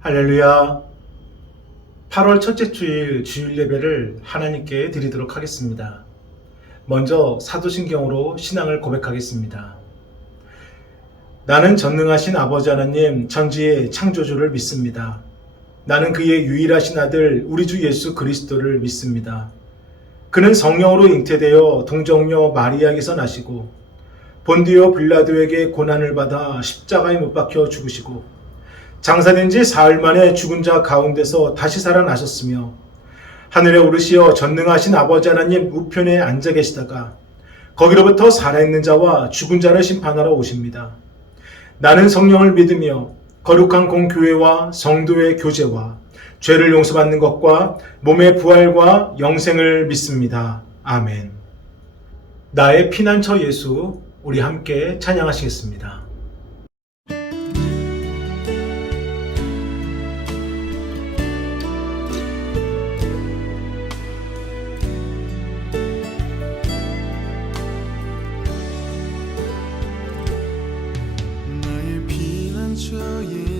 할렐루야. 8월 첫째 주일 주일 예배를 하나님께 드리도록 하겠습니다. 먼저 사도신경으로 신앙을 고백하겠습니다. 나는 전능하신 아버지 하나님 천지의 창조주를 믿습니다. 나는 그의 유일하신 아들 우리 주 예수 그리스도를 믿습니다. 그는 성령으로 잉태되어 동정녀 마리아에게서 나시고 본디오 빌라도에게 고난을 받아 십자가에 못 박혀 죽으시고 장사된 지 사흘 만에 죽은 자 가운데서 다시 살아나셨으며 하늘에 오르시어 전능하신 아버지 하나님 우편에 앉아 계시다가 거기로부터 살아있는 자와 죽은 자를 심판하러 오십니다. 나는 성령을 믿으며 거룩한 공교회와 성도의 교제와 죄를 용서받는 것과 몸의 부활과 영생을 믿습니다. 아멘. 나의 피난처 예수, 우리 함께 찬양하시겠습니다.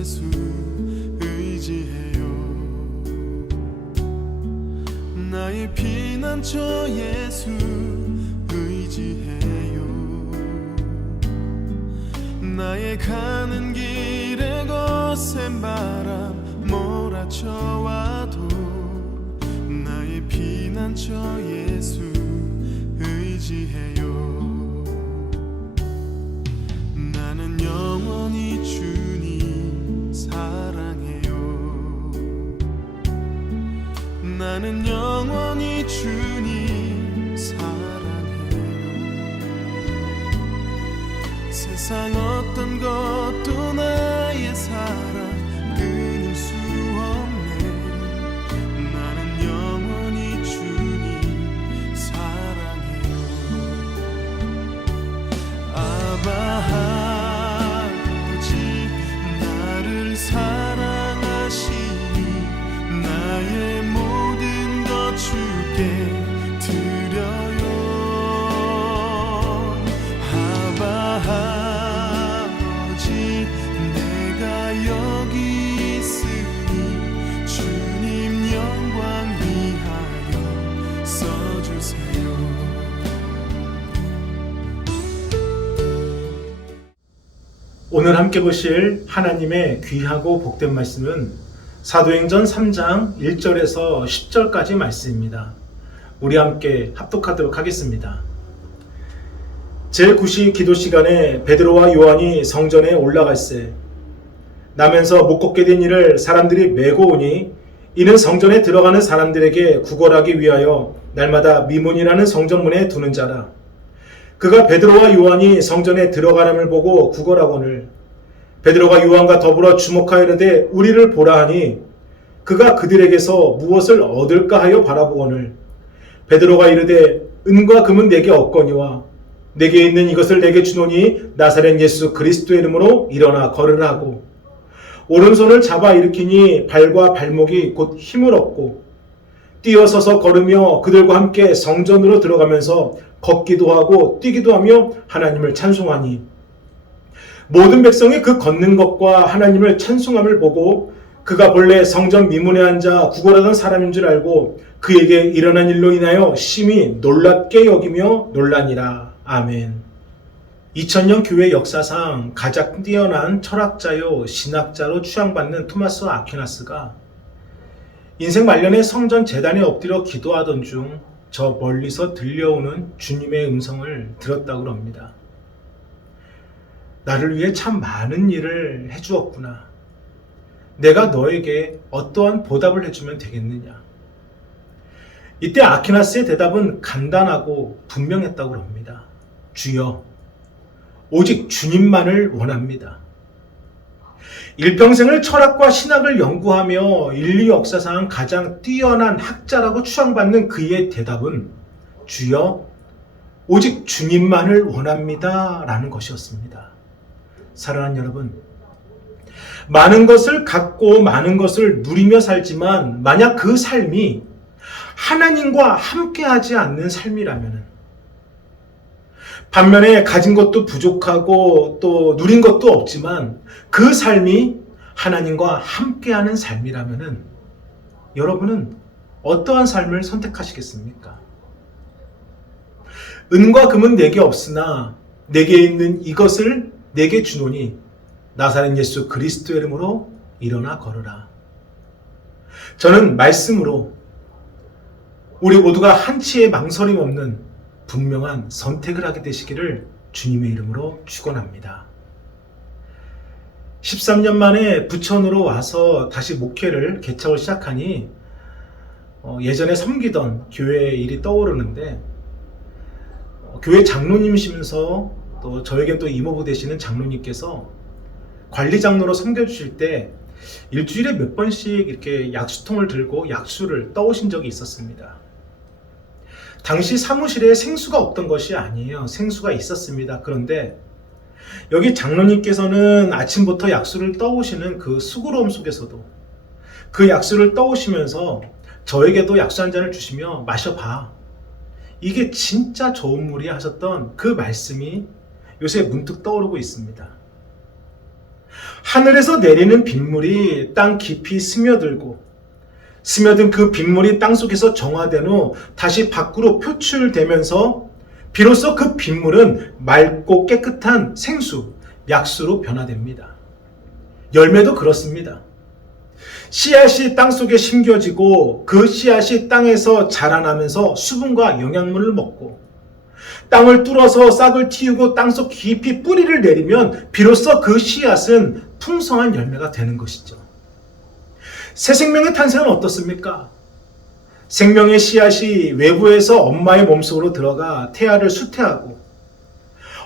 예수 의지해요. 나의 피난처 예수 의지해요. 나의 가는 길에 거센 바람 몰아쳐와도 나의 피난처 예수 의지해요. 나는 영원히 주님 사랑해요. 나는 영원히 주님 사랑해요. 세상 어떤 것도 나의 사랑 끊을 수 없네. 나는 영원히 주님 사랑해요. 아바 사랑하시니 나의 모든 것 주께 드려요. 아바 아버지 내가 여기 있으니 주님 영광 위하여 써주세요. 오늘 함께 보실 하나님의 귀하고 복된 말씀은 사도행전 3장 1절에서 10절까지 말씀입니다. 우리 함께 합독하도록 하겠습니다. 제9시 기도 시간에 베드로와 요한이 성전에 올라갈새 나면서 못 걷게 된 이를 사람들이 메고 오니 이는 성전에 들어가는 사람들에게 구걸하기 위하여 날마다 미문이라는 성전문에 두는 자라. 그가 베드로와 요한이 성전에 들어가람을 보고 구걸하거늘 베드로가 요한과 더불어 주목하여 이르되 우리를 보라 하니 그가 그들에게서 무엇을 얻을까 하여 바라보거늘 베드로가 이르되 은과 금은 내게 없거니와 내게 있는 이것을 내게 주노니 나사렛 예수 그리스도의 이름으로 일어나 걸으라 하고 오른손을 잡아 일으키니 발과 발목이 곧 힘을 얻고 뛰어서서 걸으며 그들과 함께 성전으로 들어가면서 걷기도 하고 뛰기도 하며 하나님을 찬송하니 모든 백성이 그 걷는 것과 하나님을 찬송함을 보고 그가 본래 성전 미문에 앉아 구걸하던 사람인 줄 알고 그에게 일어난 일로 인하여 심히 놀랍게 여기며 놀라니라. 아멘. 2000년 교회 역사상 가장 뛰어난 철학자요 신학자로 추앙받는 토마스 아퀴나스가 인생 말년에 성전 제단에 엎드려 기도하던 중 저 멀리서 들려오는 주님의 음성을 들었다고 합니다. 나를 위해 참 많은 일을 해주었구나. 내가 너에게 어떠한 보답을 해주면 되겠느냐. 이때 아퀴나스의 대답은 간단하고 분명했다고 합니다. 주여, 오직 주님만을 원합니다. 일평생을 철학과 신학을 연구하며 인류 역사상 가장 뛰어난 학자라고 추앙받는 그의 대답은 주여, 오직 주님만을 원합니다 라는 것이었습니다. 사랑하는 여러분, 많은 것을 갖고 많은 것을 누리며 살지만 만약 그 삶이 하나님과 함께하지 않는 삶이라면 반면에 가진 것도 부족하고 또 누린 것도 없지만 그 삶이 하나님과 함께하는 삶이라면은 여러분은 어떠한 삶을 선택하시겠습니까? 은과 금은 내게 없으나 내게 있는 이것을 내게 주노니 나사렛 예수 그리스도의 이름으로 일어나 걸으라. 저는 말씀으로 우리 모두가 한치의 망설임 없는 분명한 선택을 하게 되시기를 주님의 이름으로 축원합니다. 13년 만에 부천으로 와서 다시 목회를 개척을 시작하니 예전에 섬기던 교회의 일이 떠오르는데 교회 장로님이시면서 또 저에겐 또 이모부 되시는 장로님께서 관리 장로로 섬겨주실 때 일주일에 몇 번씩 이렇게 약수통을 들고 약수를 떠오신 적이 있었습니다. 당시 사무실에 생수가 없던 것이 아니에요. 생수가 있었습니다. 그런데 여기 장로님께서는 아침부터 약수를 떠오시는 그 수고로움 속에서도 그 약수를 떠오시면서 저에게도 약수 한 잔을 주시며 마셔봐. 이게 진짜 좋은 물이야 하셨던 그 말씀이 요새 문득 떠오르고 있습니다. 하늘에서 내리는 빗물이 땅 깊이 스며들고 스며든 그 빗물이 땅속에서 정화된 후 다시 밖으로 표출되면서 비로소 그 빗물은 맑고 깨끗한 생수, 약수로 변화됩니다. 열매도 그렇습니다. 씨앗이 땅속에 심겨지고 그 씨앗이 땅에서 자라나면서 수분과 영양분을 먹고 땅을 뚫어서 싹을 틔우고 땅속 깊이 뿌리를 내리면 비로소 그 씨앗은 풍성한 열매가 되는 것이죠. 새 생명의 탄생은 어떻습니까? 생명의 씨앗이 외부에서 엄마의 몸속으로 들어가 태아를 수태하고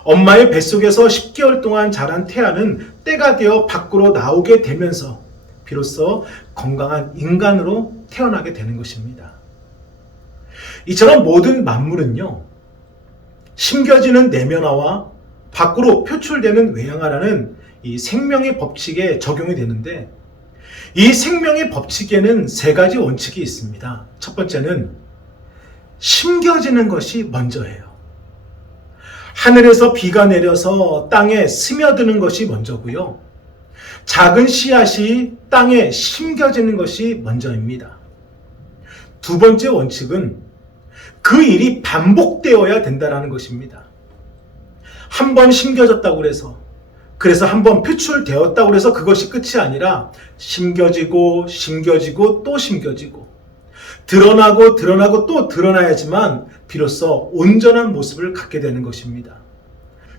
엄마의 뱃속에서 10개월 동안 자란 태아는 때가 되어 밖으로 나오게 되면서 비로소 건강한 인간으로 태어나게 되는 것입니다. 이처럼 모든 만물은요, 심겨지는 내면화와 밖으로 표출되는 외양화라는 이 생명의 법칙에 적용이 되는데 이 생명의 법칙에는 세 가지 원칙이 있습니다. 첫 번째는 심겨지는 것이 먼저예요. 하늘에서 비가 내려서 땅에 스며드는 것이 먼저고요. 작은 씨앗이 땅에 심겨지는 것이 먼저입니다. 두 번째 원칙은 그 일이 반복되어야 된다는 것입니다. 한 번 심겨졌다고 그래서 한 번 표출되었다고 해서 그것이 끝이 아니라 심겨지고 심겨지고 또 심겨지고 드러나고 또 드러나야지만 비로소 온전한 모습을 갖게 되는 것입니다.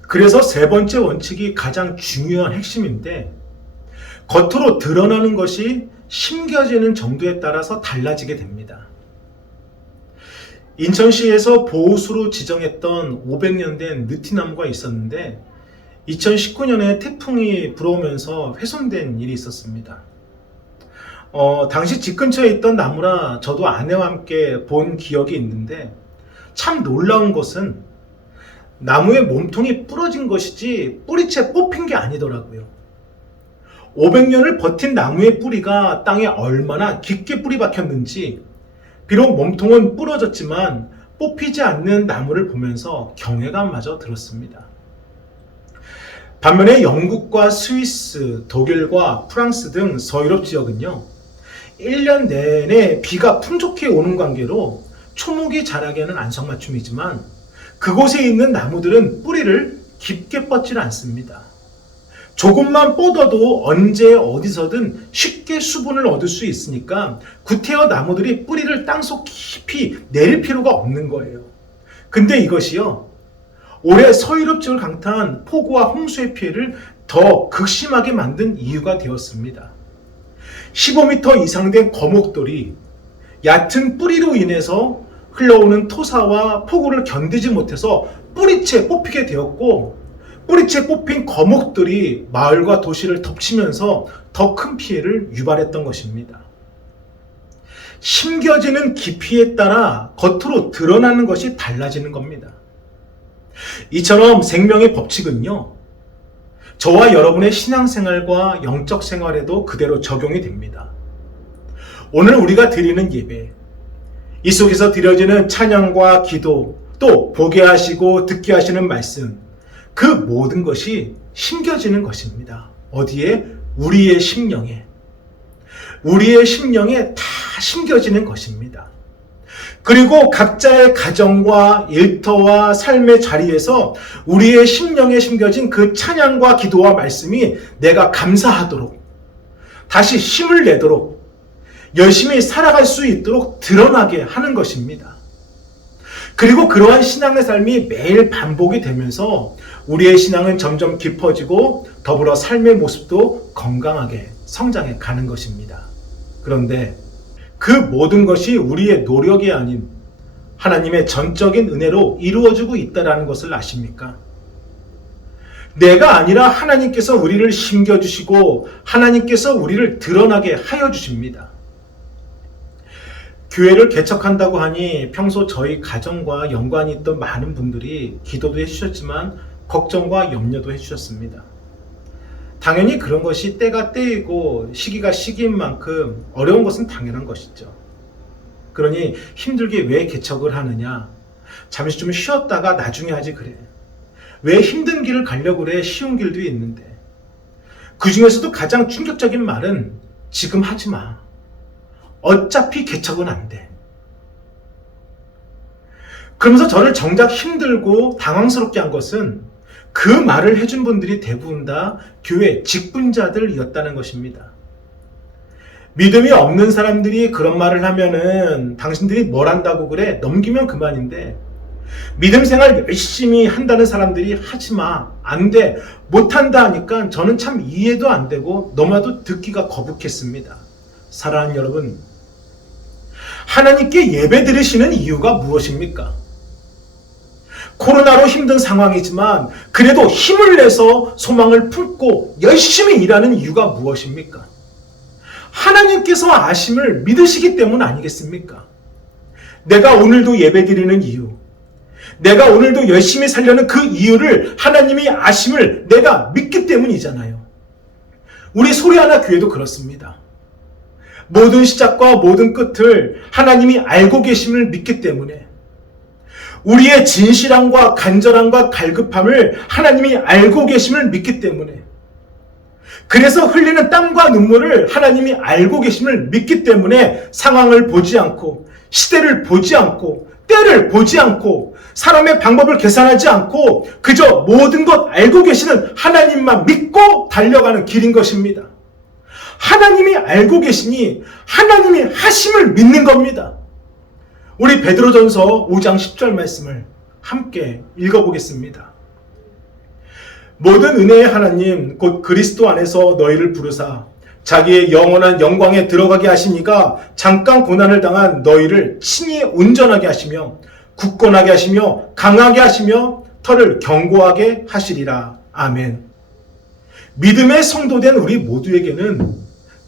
그래서 세 번째 원칙이 가장 중요한 핵심인데 겉으로 드러나는 것이 심겨지는 정도에 따라서 달라지게 됩니다. 인천시에서 보호수로 지정했던 500년 된 느티나무가 있었는데 2019년에 태풍이 불어오면서 훼손된 일이 있었습니다. 당시 집 근처에 있던 나무라 저도 아내와 함께 본 기억이 있는데 참 놀라운 것은 나무의 몸통이 부러진 것이지 뿌리채 뽑힌 게 아니더라고요. 500년을 버틴 나무의 뿌리가 땅에 얼마나 깊게 뿌리 박혔는지 비록 몸통은 부러졌지만 뽑히지 않는 나무를 보면서 경외감마저 들었습니다. 반면에 영국과 스위스, 독일과 프랑스 등 서유럽 지역은요, 1년 내내 비가 풍족해 오는 관계로 초목이 자라기에는 안성맞춤이지만 그곳에 있는 나무들은 뿌리를 깊게 뻗지는 않습니다. 조금만 뻗어도 언제 어디서든 쉽게 수분을 얻을 수 있으니까 구테어 나무들이 뿌리를 땅속 깊이 내릴 필요가 없는 거예요. 근데 이것이요, 올해 서유럽 지역을 강타한 폭우와 홍수의 피해를 더 극심하게 만든 이유가 되었습니다. 15m 이상 된 거목돌이 얕은 뿌리로 인해서 흘러오는 토사와 폭우를 견디지 못해서 뿌리채 뽑히게 되었고 뿌리채 뽑힌 거목들이 마을과 도시를 덮치면서 더 큰 피해를 유발했던 것입니다. 심겨지는 깊이에 따라 겉으로 드러나는 것이 달라지는 겁니다. 이처럼 생명의 법칙은요, 저와 여러분의 신앙생활과 영적 생활에도 그대로 적용이 됩니다. 오늘 우리가 드리는 예배, 이 속에서 드려지는 찬양과 기도, 또 보게 하시고 듣게 하시는 말씀, 그 모든 것이 심겨지는 것입니다. 어디에? 우리의 심령에. 우리의 심령에 다 심겨지는 것입니다. 그리고 각자의 가정과 일터와 삶의 자리에서 우리의 심령에 심겨진 그 찬양과 기도와 말씀이 내가 감사하도록, 다시 힘을 내도록, 열심히 살아갈 수 있도록 드러나게 하는 것입니다. 그리고 그러한 신앙의 삶이 매일 반복이 되면서 우리의 신앙은 점점 깊어지고 더불어 삶의 모습도 건강하게 성장해 가는 것입니다. 그런데 그 모든 것이 우리의 노력이 아닌 하나님의 전적인 은혜로 이루어지고 있다는 것을 아십니까? 내가 아니라 하나님께서 우리를 심겨주시고 하나님께서 우리를 드러나게 하여 주십니다. 교회를 개척한다고 하니 평소 저희 가정과 연관이 있던 많은 분들이 기도도 해주셨지만 걱정과 염려도 해주셨습니다. 당연히 그런 것이 때가 때이고 시기가 시기인 만큼 어려운 것은 당연한 것이죠. 그러니 힘들게 왜 개척을 하느냐? 잠시 좀 쉬었다가 나중에 하지 그래. 왜 힘든 길을 가려고 그래? 쉬운 길도 있는데. 그 중에서도 가장 충격적인 말은 지금 하지 마. 어차피 개척은 안 돼. 그러면서 저를 정작 힘들고 당황스럽게 한 것은 그 말을 해준 분들이 대부분 다 교회 직분자들이었다는 것입니다. 믿음이 없는 사람들이 그런 말을 하면은 당신들이 뭘 한다고 그래? 넘기면 그만인데, 믿음 생활 열심히 한다는 사람들이 하지 마, 안 돼, 못한다 하니까 저는 참 이해도 안 되고 너무나도 듣기가 거북했습니다. 사랑하는 여러분, 하나님께 예배 드리시는 이유가 무엇입니까? 코로나로 힘든 상황이지만 그래도 힘을 내서 소망을 품고 열심히 일하는 이유가 무엇입니까? 하나님께서 아심을 믿으시기 때문 아니겠습니까? 내가 오늘도 예배드리는 이유, 내가 오늘도 열심히 살려는 그 이유를 하나님이 아심을 내가 믿기 때문이잖아요. 우리 소리하나 교회도 그렇습니다. 모든 시작과 모든 끝을 하나님이 알고 계심을 믿기 때문에, 우리의 진실함과 간절함과 갈급함을 하나님이 알고 계심을 믿기 때문에, 그래서 흘리는 땀과 눈물을 하나님이 알고 계심을 믿기 때문에 상황을 보지 않고, 시대를 보지 않고, 때를 보지 않고, 사람의 방법을 계산하지 않고 그저 모든 것 알고 계시는 하나님만 믿고 달려가는 길인 것입니다. 하나님이 알고 계시니 하나님이 하심을 믿는 겁니다. 우리 베드로전서 5장 10절 말씀을 함께 읽어보겠습니다. 모든 은혜의 하나님 곧 그리스도 안에서 너희를 부르사 자기의 영원한 영광에 들어가게 하시니가 잠깐 고난을 당한 너희를 친히 온전하게 하시며 굳건하게 하시며 강하게 하시며 터를 견고하게 하시리라. 아멘. 믿음의 성도된 우리 모두에게는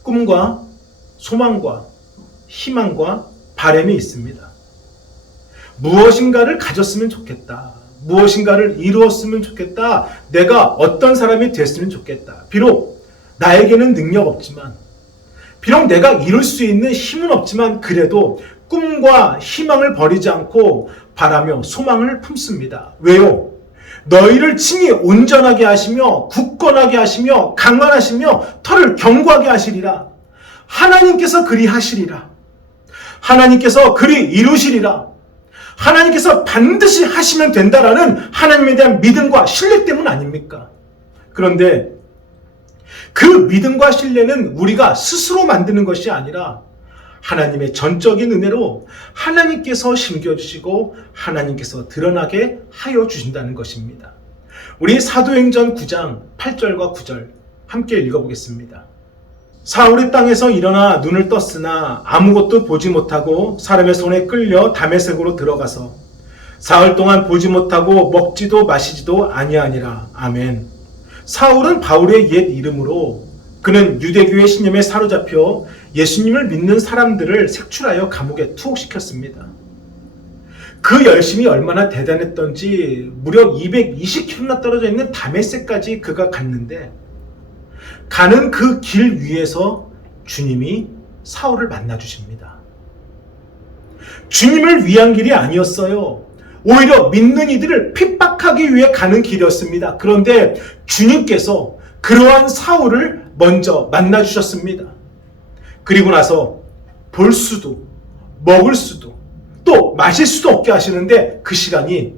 꿈과 소망과 희망과 바람이 있습니다. 무엇인가를 가졌으면 좋겠다. 무엇인가를 이루었으면 좋겠다. 내가 어떤 사람이 됐으면 좋겠다. 비록 나에게는 능력 없지만, 비록 내가 이룰 수 있는 힘은 없지만 그래도 꿈과 희망을 버리지 않고 바라며 소망을 품습니다. 왜요? 너희를 친히 온전하게 하시며 굳건하게 하시며 강건하시며 터를 견고하게 하시리라. 하나님께서 그리 하시리라. 하나님께서 그리 이루시리라. 하나님께서 반드시 하시면 된다라는 하나님에 대한 믿음과 신뢰 때문 아닙니까? 그런데 그 믿음과 신뢰는 우리가 스스로 만드는 것이 아니라 하나님의 전적인 은혜로 하나님께서 심겨주시고 하나님께서 드러나게 하여 주신다는 것입니다. 우리 사도행전 9장 8절과 9절 함께 읽어보겠습니다. 사울이 땅에서 일어나 눈을 떴으나 아무것도 보지 못하고 사람의 손에 끌려 다메섹으로 들어가서 사흘 동안 보지 못하고 먹지도 마시지도 아니하니라. 아멘. 사울은 바울의 옛 이름으로, 그는 유대교의 신념에 사로잡혀 예수님을 믿는 사람들을 색출하여 감옥에 투옥시켰습니다. 그 열심이 얼마나 대단했던지 무려 220km나 떨어져 있는 다메섹까지 그가 갔는데, 가는 그 길 위에서 주님이 사울을 만나 주십니다. 주님을 위한 길이 아니었어요. 오히려 믿는 이들을 핍박하기 위해 가는 길이었습니다. 그런데 주님께서 그러한 사울을 먼저 만나 주셨습니다. 그리고 나서 볼 수도 먹을 수도 또 마실 수도 없게 하시는데 그 시간이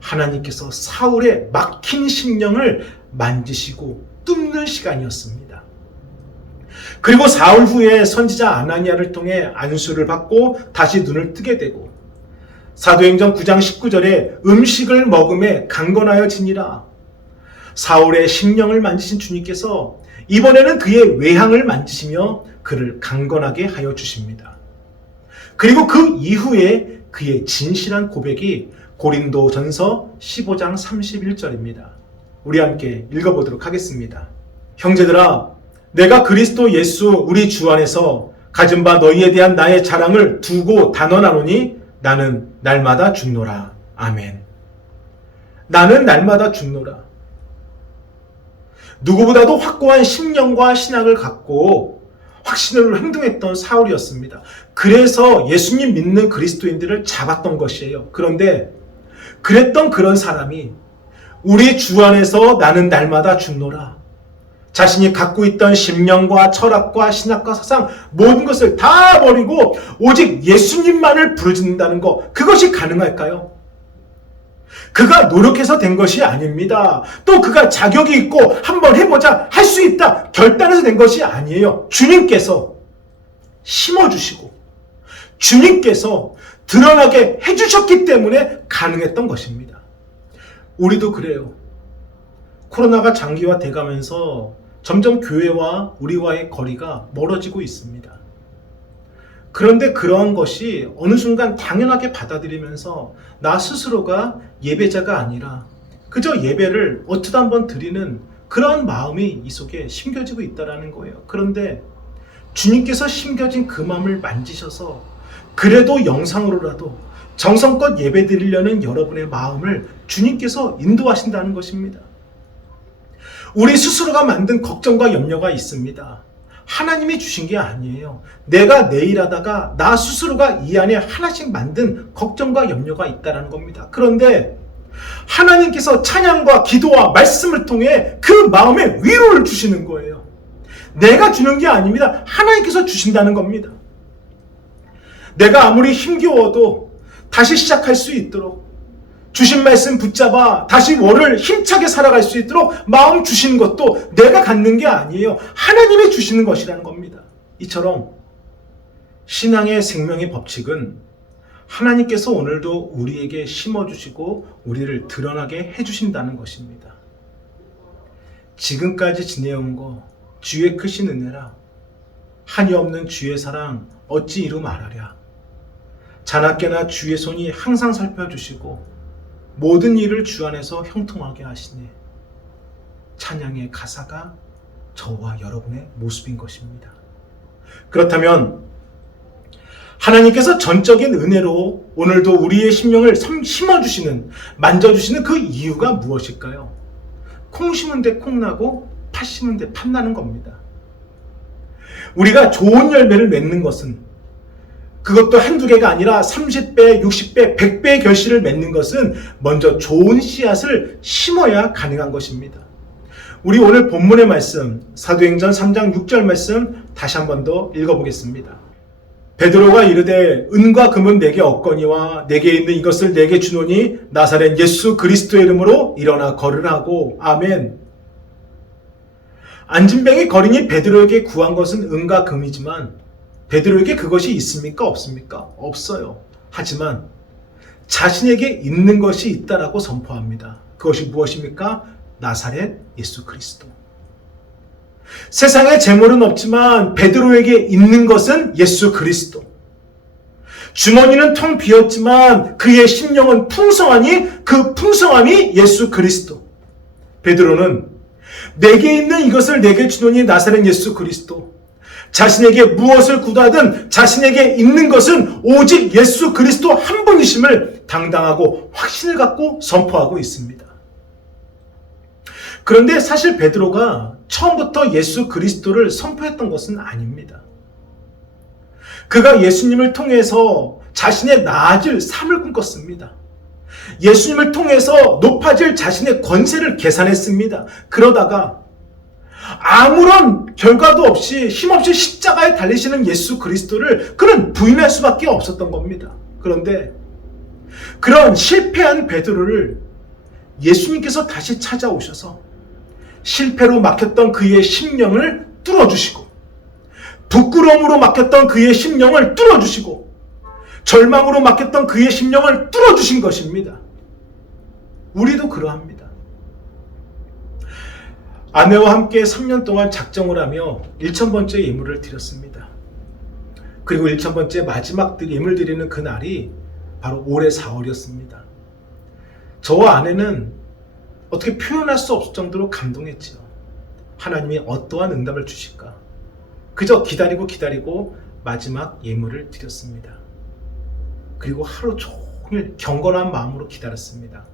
하나님께서 사울의 막힌 심령을 만지시고 뚫는 시간이었습니다. 그리고 사울 후에 선지자 아나니아를 통해 안수를 받고 다시 눈을 뜨게 되고 사도행전 9장 19절에 음식을 먹음에 강건하여 지니라. 사울의 심령을 만지신 주님께서 이번에는 그의 외향을 만지시며 그를 강건하게 하여 주십니다. 그리고 그 이후에 그의 진실한 고백이 고린도전서 15장 31절입니다. 우리 함께 읽어보도록 하겠습니다. 형제들아, 내가 그리스도 예수 우리 주 안에서 가진 바 너희에 대한 나의 자랑을 두고 단언하노니 나는 날마다 죽노라. 아멘. 나는 날마다 죽노라. 누구보다도 확고한 신령과 신학을 갖고 확신으로 행동했던 사울이었습니다. 그래서 예수님 믿는 그리스도인들을 잡았던 것이에요. 그런데 그랬던 그런 사람이 우리 주 안에서 나는 날마다 죽노라. 자신이 갖고 있던 심령과 철학과 신학과 사상 모든 것을 다 버리고 오직 예수님만을 부르짖는다는 것, 그것이 가능할까요? 그가 노력해서 된 것이 아닙니다. 또 그가 자격이 있고 한번 해보자, 할 수 있다 결단해서 된 것이 아니에요. 주님께서 심어주시고 주님께서 드러나게 해주셨기 때문에 가능했던 것입니다. 우리도 그래요. 코로나가 장기화돼 가면서 점점 교회와 우리와의 거리가 멀어지고 있습니다. 그런데 그러한 것이 어느 순간 당연하게 받아들이면서 나 스스로가 예배자가 아니라 그저 예배를 어쩌다 한번 드리는 그런 마음이 이 속에 심겨지고 있다는 거예요. 그런데 주님께서 심겨진 그 마음을 만지셔서 그래도 영상으로라도 정성껏 예배 드리려는 여러분의 마음을 주님께서 인도하신다는 것입니다. 우리 스스로가 만든 걱정과 염려가 있습니다. 하나님이 주신 게 아니에요. 내가 내일 하다가 나 스스로가 이 안에 하나씩 만든 걱정과 염려가 있다는 겁니다. 그런데 하나님께서 찬양과 기도와 말씀을 통해 그 마음에 위로를 주시는 거예요. 내가 주는 게 아닙니다. 하나님께서 주신다는 겁니다. 내가 아무리 힘겨워도 다시 시작할 수 있도록 주신 말씀 붙잡아 다시 월을 힘차게 살아갈 수 있도록 마음 주시는 것도 내가 갖는 게 아니에요. 하나님이 주시는 것이라는 겁니다. 이처럼 신앙의 생명의 법칙은 하나님께서 오늘도 우리에게 심어주시고 우리를 드러나게 해주신다는 것입니다. 지금까지 지내온 거 주의 크신 은혜라. 한이 없는 주의 사랑 어찌 이루 말하랴. 자나깨나 주의 손이 항상 살펴주시고 모든 일을 주 안에서 형통하게 하시네. 찬양의 가사가 저와 여러분의 모습인 것입니다. 그렇다면 하나님께서 전적인 은혜로 오늘도 우리의 심령을 심어주시는, 만져주시는 그 이유가 무엇일까요? 콩 심은 데 콩 나고 팥 심은 데 팥 나는 겁니다. 우리가 좋은 열매를 맺는 것은, 그것도 한두 개가 아니라 30배, 60배, 100배의 결실을 맺는 것은 먼저 좋은 씨앗을 심어야 가능한 것입니다. 우리 오늘 본문의 말씀, 사도행전 3장 6절 말씀 다시 한 번 더 읽어보겠습니다. 베드로가 이르되 은과 금은 내게 없거니와 내게 있는 이것을 내게 주노니 나사렛 예수 그리스도의 이름으로 일어나 걸으라고. 아멘. 안진뱅이 거린이 베드로에게 구한 것은 은과 금이지만 베드로에게 그것이 있습니까? 없습니까? 없어요. 하지만 자신에게 있는 것이 있다라고 선포합니다. 그것이 무엇입니까? 나사렛 예수 그리스도. 세상에 재물은 없지만 베드로에게 있는 것은 예수 그리스도. 주머니는 텅 비었지만 그의 심령은 풍성하니 그 풍성함이 예수 그리스도. 베드로는 내게 있는 이것을 내게 주노니 나사렛 예수 그리스도. 자신에게 무엇을 구하든 자신에게 있는 것은 오직 예수 그리스도 한 분이심을 당당하고 확신을 갖고 선포하고 있습니다. 그런데 사실 베드로가 처음부터 예수 그리스도를 선포했던 것은 아닙니다. 그가 예수님을 통해서 자신의 나아질 삶을 꿈꿨습니다. 예수님을 통해서 높아질 자신의 권세를 계산했습니다. 그러다가 아무런 결과도 없이 힘없이 십자가에 달리시는 예수 그리스도를 그는 부인할 수밖에 없었던 겁니다. 그런데 그런 실패한 베드로를 예수님께서 다시 찾아오셔서 실패로 막혔던 그의 심령을 뚫어주시고, 부끄러움으로 막혔던 그의 심령을 뚫어주시고, 절망으로 막혔던 그의 심령을 뚫어주신 것입니다. 우리도 그러합니다. 아내와 함께 3년 동안 작정을 하며 1000번째 예물을 드렸습니다. 그리고 1000번째 마지막 예물 드리는 그 날이 바로 올해 4월이었습니다. 저와 아내는 어떻게 표현할 수 없을 정도로 감동했지요. 하나님이 어떠한 응답을 주실까? 그저 기다리고 마지막 예물을 드렸습니다. 그리고 하루 종일 경건한 마음으로 기다렸습니다.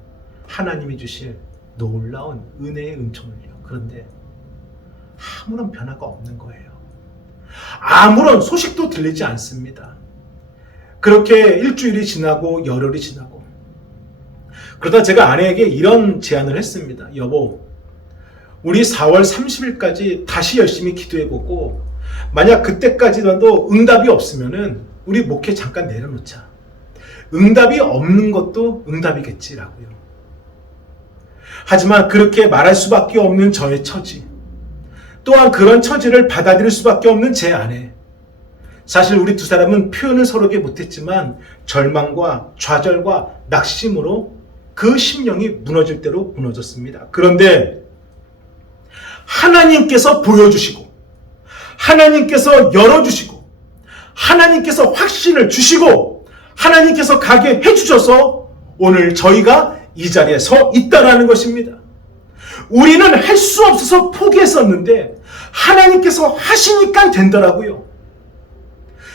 하나님이 주실 놀라운 은혜의 은총을요. 그런데 아무런 변화가 없는 거예요. 아무런 소식도 들리지 않습니다. 그렇게 일주일이 지나고 열흘이 지나고, 그러다 제가 아내에게 이런 제안을 했습니다. 여보, 우리 4월 30일까지 다시 열심히 기도해보고 만약 그때까지라도 응답이 없으면은 우리 목회 잠깐 내려놓자. 응답이 없는 것도 응답이겠지라고요. 하지만 그렇게 말할 수밖에 없는 저의 처지, 또한 그런 처지를 받아들일 수밖에 없는 제 아내, 사실 우리 두 사람은 표현을 서로에게 못했지만 절망과 좌절과 낙심으로 그 심령이 무너질 대로 무너졌습니다. 그런데 하나님께서 보여주시고, 하나님께서 열어주시고, 하나님께서 확신을 주시고, 하나님께서 가게 해주셔서 오늘 저희가 이 자리에 서 있다라는 것입니다. 우리는 할 수 없어서 포기했었는데 하나님께서 하시니까 된다라고요.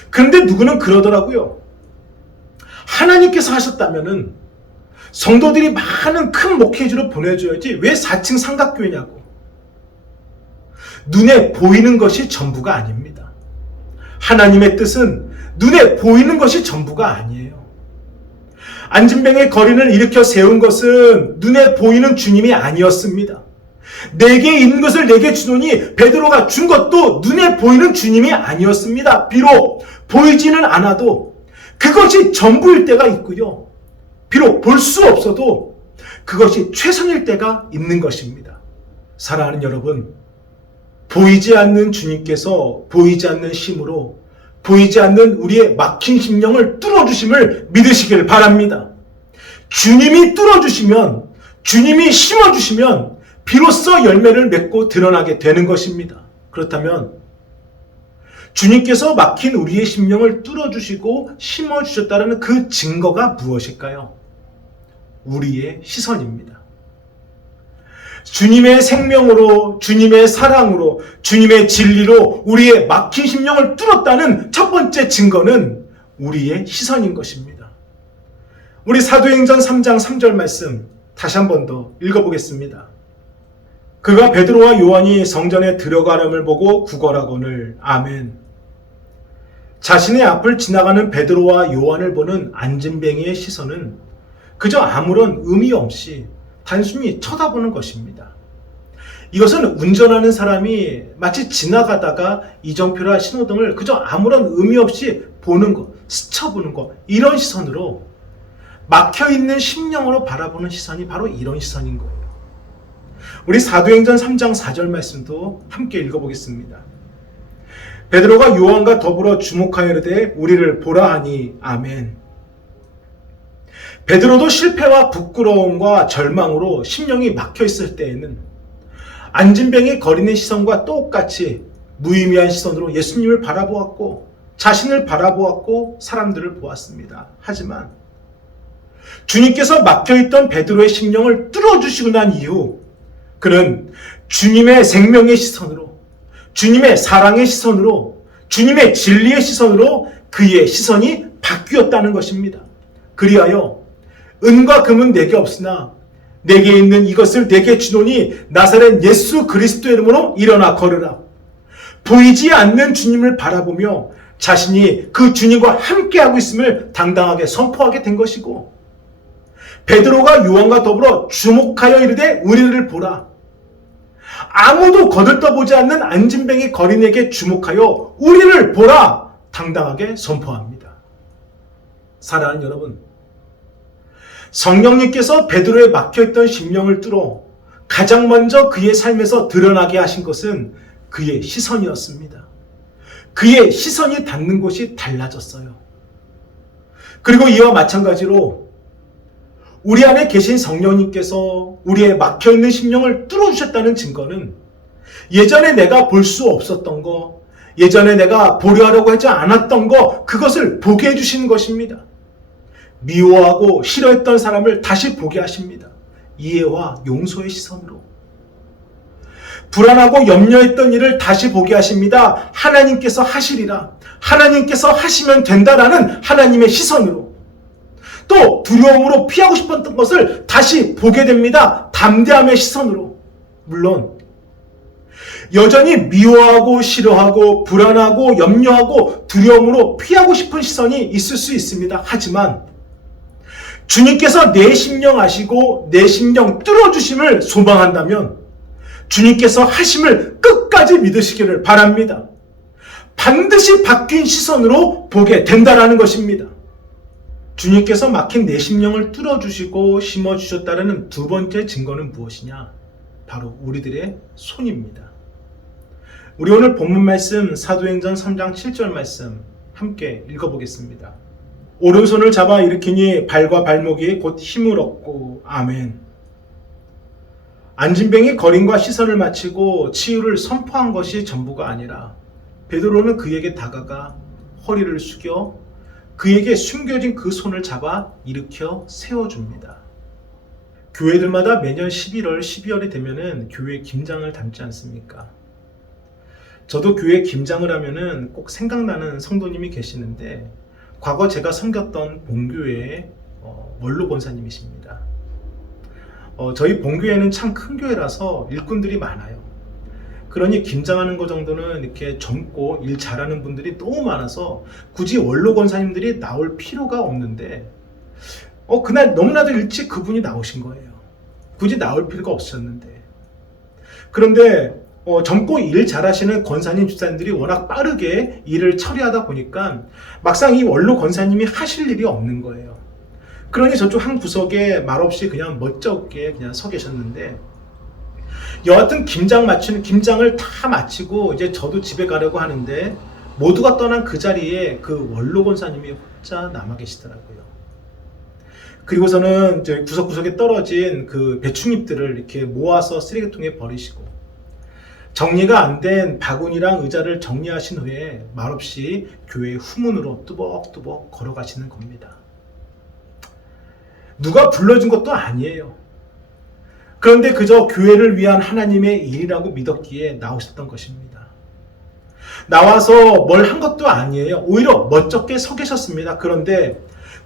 그런데 누구는 그러더라고요. 하나님께서 하셨다면은 성도들이 많은 큰 목회지로 보내줘야지 왜 4층 삼각교회냐고. 눈에 보이는 것이 전부가 아닙니다. 하나님의 뜻은 눈에 보이는 것이 전부가 아니에요. 안진뱅의 거린을 일으켜 세운 것은 눈에 보이는 주님이 아니었습니다. 내게 있는 것을 내게 주노니 베드로가 준 것도 눈에 보이는 주님이 아니었습니다. 비록 보이지는 않아도 그것이 전부일 때가 있고요. 비록 볼 수 없어도 그것이 최선일 때가 있는 것입니다. 사랑하는 여러분, 보이지 않는 주님께서 보이지 않는 힘으로 보이지 않는 우리의 막힌 심령을 뚫어주심을 믿으시길 바랍니다. 주님이 뚫어주시면, 주님이 심어주시면 비로소 열매를 맺고 드러나게 되는 것입니다. 그렇다면 주님께서 막힌 우리의 심령을 뚫어주시고 심어주셨다는 그 증거가 무엇일까요? 우리의 시선입니다. 주님의 생명으로, 주님의 사랑으로, 주님의 진리로 우리의 막힌 심령을 뚫었다는 첫 번째 증거는 우리의 시선인 것입니다. 우리 사도행전 3장 3절 말씀 다시 한 번 더 읽어보겠습니다. 그가 베드로와 요한이 성전에 들어가름을 보고 구걸하거늘. 아멘. 자신의 앞을 지나가는 베드로와 요한을 보는 안진뱅이의 시선은 그저 아무런 의미 없이 단순히 쳐다보는 것입니다. 이것은 운전하는 사람이 마치 지나가다가 이정표나 신호등을 그저 아무런 의미 없이 보는 것, 스쳐보는 것, 이런 시선으로 막혀있는 심령으로 바라보는 시선이 바로 이런 시선인 거예요. 우리 사도행전 3장 4절 말씀도 함께 읽어보겠습니다. 베드로가 요한과 더불어 주목하여 이르되 우리를 보라 하니. 아멘. 베드로도 실패와 부끄러움과 절망으로 심령이 막혀있을 때에는 안진뱅이 거리는 시선과 똑같이 무의미한 시선으로 예수님을 바라보았고 자신을 바라보았고 사람들을 보았습니다. 하지만 주님께서 막혀있던 베드로의 심령을 뚫어주시고 난 이후 그는 주님의 생명의 시선으로, 주님의 사랑의 시선으로, 주님의 진리의 시선으로 그의 시선이 바뀌었다는 것입니다. 그리하여 은과 금은 내게 없으나 내게 있는 이것을 내게 주노니 나사렛 예수 그리스도의 이름으로 일어나 걸으라. 보이지 않는 주님을 바라보며 자신이 그 주님과 함께하고 있음을 당당하게 선포하게 된 것이고, 베드로가 요한과 더불어 주목하여 이르되 우리를 보라. 아무도 거들떠보지 않는 안진뱅이 거린에게 주목하여 우리를 보라 당당하게 선포합니다. 사랑하는 여러분, 성령님께서 베드로에 막혀있던 심령을 뚫어 가장 먼저 그의 삶에서 드러나게 하신 것은 그의 시선이었습니다. 그의 시선이 닿는 곳이 달라졌어요. 그리고 이와 마찬가지로 우리 안에 계신 성령님께서 우리의 막혀있는 심령을 뚫어주셨다는 증거는 예전에 내가 볼 수 없었던 거, 예전에 내가 보려 하려고 하지 않았던 거, 그것을 보게 해주시는 것입니다. 미워하고 싫어했던 사람을 다시 보게 하십니다. 이해와 용서의 시선으로. 불안하고 염려했던 일을 다시 보게 하십니다. 하나님께서 하시리라. 하나님께서 하시면 된다라는 하나님의 시선으로. 또 두려움으로 피하고 싶었던 것을 다시 보게 됩니다. 담대함의 시선으로. 물론 여전히 미워하고 싫어하고 불안하고 염려하고 두려움으로 피하고 싶은 시선이 있을 수 있습니다. 하지만 주님께서 내 심령 아시고 내 심령 뚫어주심을 소망한다면 주님께서 하심을 끝까지 믿으시기를 바랍니다. 반드시 바뀐 시선으로 보게 된다라는 것입니다. 주님께서 막힌 내 심령을 뚫어주시고 심어주셨다는 두 번째 증거는 무엇이냐? 바로 우리들의 손입니다. 우리 오늘 본문 말씀 사도행전 3장 7절 말씀 함께 읽어보겠습니다. 오른손을 잡아 일으키니 발과 발목이 곧 힘을 얻고 아멘. 안진뱅이 거린과 시선을 맞추고 치유를 선포한 것이 전부가 아니라 베드로는 그에게 다가가 허리를 숙여 그에게 숨겨진 그 손을 잡아 일으켜 세워줍니다. 교회들마다 매년 11월, 12월이 되면은 교회 김장을 담지 않습니까? 저도 교회 김장을 하면은 꼭 생각나는 성도님이 계시는데 과거 제가 섬겼던 본교회의 원로 권사님이십니다. 저희 본교회는 참 큰 교회라서 일꾼들이 많아요. 그러니 김장하는 것 정도는 이렇게 젊고 일 잘하는 분들이 너무 많아서 굳이 원로 권사님들이 나올 필요가 없는데 그날 너무나도 일찍 그분이 나오신 거예요. 굳이 나올 필요가 없으셨는데. 그런데 젊고 일 잘하시는 권사님 집사님들이 워낙 빠르게 일을 처리하다 보니까 막상 이 원로 권사님이 하실 일이 없는 거예요. 그러니 저쪽 한 구석에 말없이 그냥 멋쩍게 그냥 서 계셨는데 여하튼 김장을 다 마치고 이제 저도 집에 가려고 하는데 모두가 떠난 그 자리에 그 원로 권사님이 혼자 남아 계시더라고요. 그리고서는 저희 구석구석에 떨어진 그 배춧잎들을 이렇게 모아서 쓰레기통에 버리시고 정리가 안 된 바구니랑 의자를 정리하신 후에 말없이 교회 후문으로 뚜벅뚜벅 걸어가시는 겁니다. 누가 불러준 것도 아니에요. 그런데 그저 교회를 위한 하나님의 일이라고 믿었기에 나오셨던 것입니다. 나와서 뭘 한 것도 아니에요. 오히려 멋쩍게 서 계셨습니다. 그런데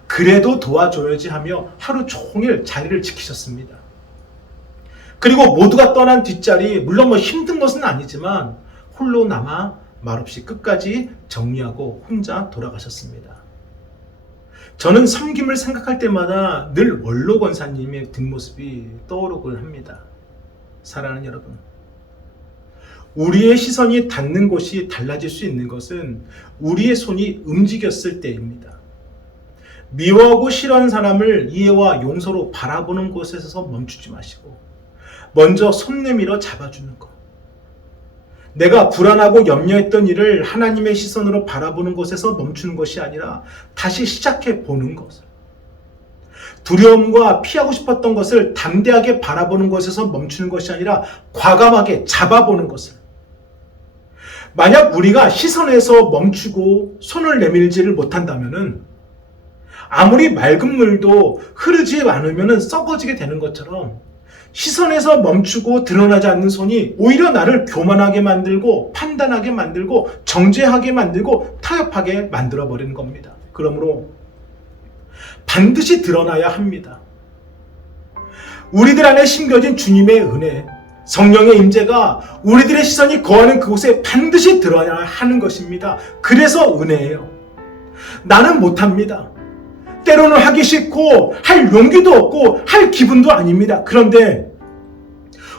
그래도 도와줘야지 하며 하루 종일 자리를 지키셨습니다. 그리고 모두가 떠난 뒷자리, 물론 힘든 것은 아니지만 홀로 남아 말없이 끝까지 정리하고 혼자 돌아가셨습니다. 저는 섬김을 생각할 때마다 늘 원로 권사님의 뒷모습이 떠오르곤 합니다. 사랑하는 여러분, 우리의 시선이 닿는 곳이 달라질 수 있는 것은 우리의 손이 움직였을 때입니다. 미워하고 싫어하는 사람을 이해와 용서로 바라보는 곳에서 멈추지 마시고 먼저 손 내밀어 잡아주는 것. 내가 불안하고 염려했던 일을 하나님의 시선으로 바라보는 것에서 멈추는 것이 아니라 다시 시작해 보는 것을. 두려움과 피하고 싶었던 것을 담대하게 바라보는 것에서 멈추는 것이 아니라 과감하게 잡아보는 것을. 만약 우리가 시선에서 멈추고 손을 내밀지를 못한다면은 아무리 맑은 물도 흐르지 않으면 썩어지게 되는 것처럼 시선에서 멈추고 드러나지 않는 손이 오히려 나를 교만하게 만들고 판단하게 만들고 정죄하게 만들고 타협하게 만들어버리는 겁니다. 그러므로 반드시 드러나야 합니다. 우리들 안에 심겨진 주님의 은혜, 성령의 임재가 우리들의 시선이 거하는 그곳에 반드시 드러나야 하는 것입니다. 그래서 은혜예요. 나는 못합니다. 때로는 하기 싫고 할 용기도 없고 할 기분도 아닙니다. 그런데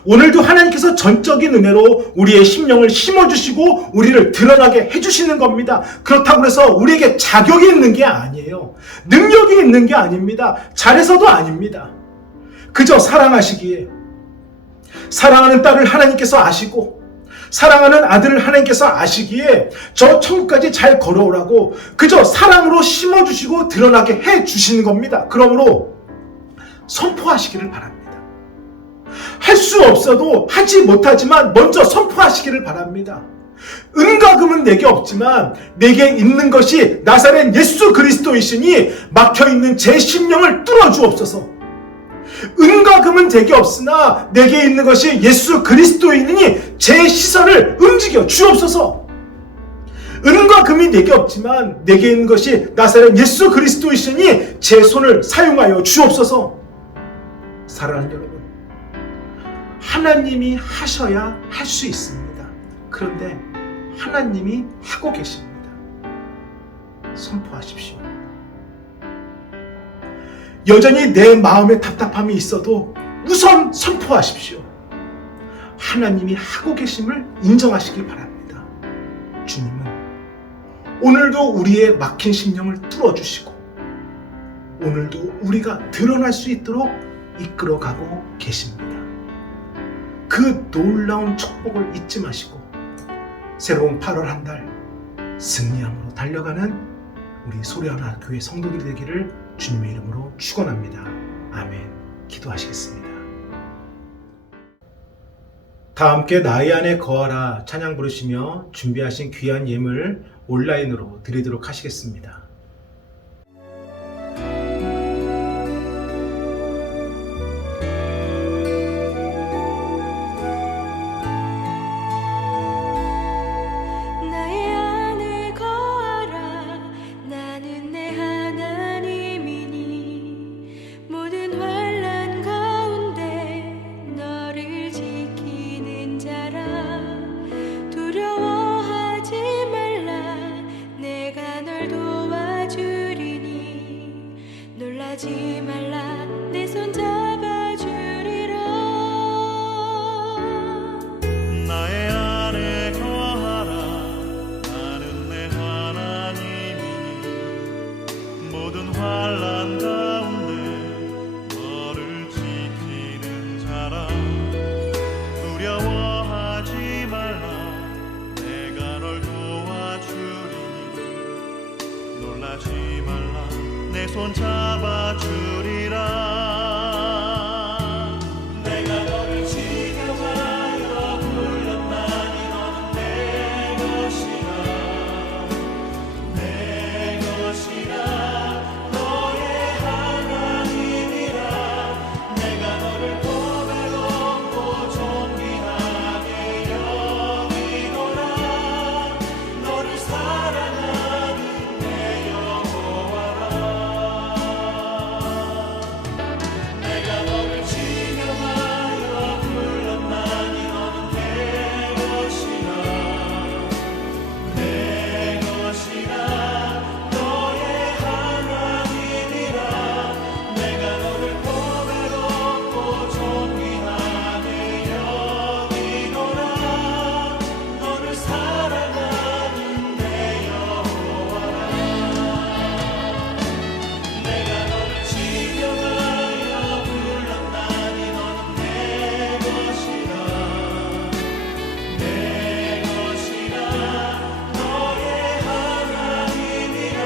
오늘도 하나님께서 전적인 은혜로 우리의 심령을 심어주시고 우리를 드러나게 해주시는 겁니다. 그렇다고 해서 우리에게 자격이 있는 게 아니에요. 능력이 있는 게 아닙니다. 잘해서도 아닙니다. 그저 사랑하시기에, 사랑하는 딸을 하나님께서 아시고 사랑하는 아들을 하나님께서 아시기에 저 천국까지 잘 걸어오라고 그저 사랑으로 심어주시고 드러나게 해주시는 겁니다. 그러므로 선포하시기를 바랍니다. 할 수 없어도 하지 못하지만 먼저 선포하시기를 바랍니다. 은과 금은 내게 없지만 내게 있는 것이 나사렛 예수 그리스도이시니 막혀있는 제 심령을 뚫어주옵소서. 은과 금은 내게 없으나 내게 있는 것이 예수 그리스도이니 제 시선을 움직여 주옵소서. 은과 금이 내게 없지만 내게 있는 것이 나사렛 예수 그리스도이시니 제 손을 사용하여 주옵소서. 사랑하는 여러분, 하나님이 하셔야 할 수 있습니다. 그런데 하나님이 하고 계십니다. 선포하십시오. 여전히 내 마음에 답답함이 있어도 우선 선포하십시오. 하나님이 하고 계심을 인정하시길 바랍니다. 주님은 오늘도 우리의 막힌 심령을 뚫어주시고 오늘도 우리가 드러날 수 있도록 이끌어가고 계십니다. 그 놀라운 축복을 잊지 마시고 새로운 8월 한 달 승리함으로 달려가는 우리 소리하나 교회 성도들이 되기를 주님의 이름으로 축원합니다. 아멘. 기도하시겠습니다. 다 함께 나의 안에 거하라 찬양 부르시며 준비하신 귀한 예물 온라인으로 드리도록 하시겠습니다. 나의 안에 거하라 나는 내 하나님이니 모든 환난 가운데 너를 지키는 자라 두려워하지 말라 내가 널 도와주리니 놀라지 말라 내 손 잡아주리라. 나의 안에 거하라 나는 내 하나님이니 모든 환난 가운데 너를 지키는 자라 두려워하지 말라 내가 널 도와주리니 놀라지 말라 내 손 잡아주리라. 내가 너를 지켜하여 불렀나니 너는 내 것이라 내 것이라 너의 하나님이라. 내가 너를 보배롭고 존귀하게 여기노라. 너를 사랑하는 내 여호와라. 내가 너를 지명하여 불렀나니 너는 내 것이라 내 것이라 너의 하나님이라. 내가 너를 보배롭고 존귀하게 여기노라. 너를 사랑하는 내 여호와라. 내가 너를 지명하여 불렀나니 너는 내 것이라 내 것이라 너의 하나님이라.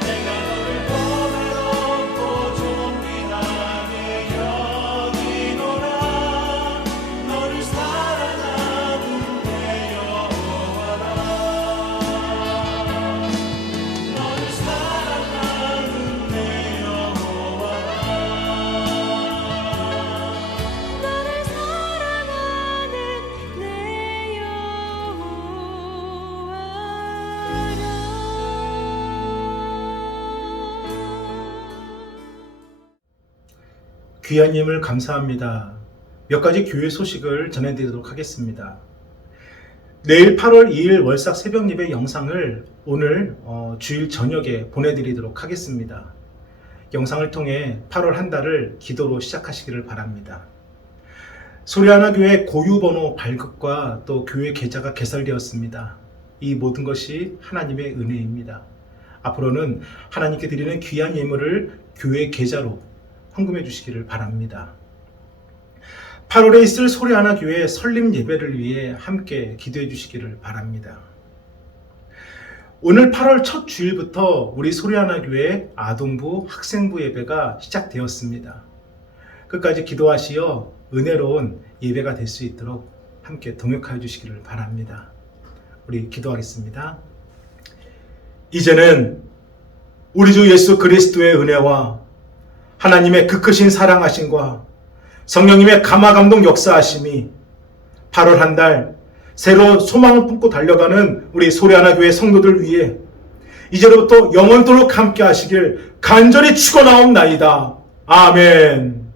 내가 너를 보배롭고 존귀하게 여기노라. 너를 사랑하는 내 여호와라. 너를 사랑하는 내 여호와라. 너를 사랑하는 내 여호와라. 귀한 예물 감사합니다. 몇 가지 교회 소식을 전해드리도록 하겠습니다. 내일 8월 2일 월삭 새벽 예배 영상을 오늘 주일 저녁에 보내드리도록 하겠습니다. 영상을 통해 8월 한 달을 기도로 시작하시기를 바랍니다. 소리하나 교회 고유번호 발급과 또 교회 계좌가 개설되었습니다. 이 모든 것이 하나님의 은혜입니다. 앞으로는 하나님께 드리는 귀한 예물을 교회 계좌로 헌금해 주시기를 바랍니다. 8월에 있을 소리하나 교회 설립 예배를 위해 함께 기도해 주시기를 바랍니다. 오늘 8월 첫 주일부터 우리 소리하나 교회 아동부 학생부 예배가 시작되었습니다. 끝까지 기도하시어 은혜로운 예배가 될 수 있도록 함께 동역하여 주시기를 바랍니다. 우리 기도하겠습니다. 이제는 우리 주 예수 그리스도의 은혜와 하나님의 그 크신 사랑하심과 성령님의 감화감동 역사하심이 8월 한 달 새로 소망을 품고 달려가는 우리 소리하나 교회 성도들 위해 이제로부터 영원토록 함께 하시길 간절히 축원하옵나이다. 아멘.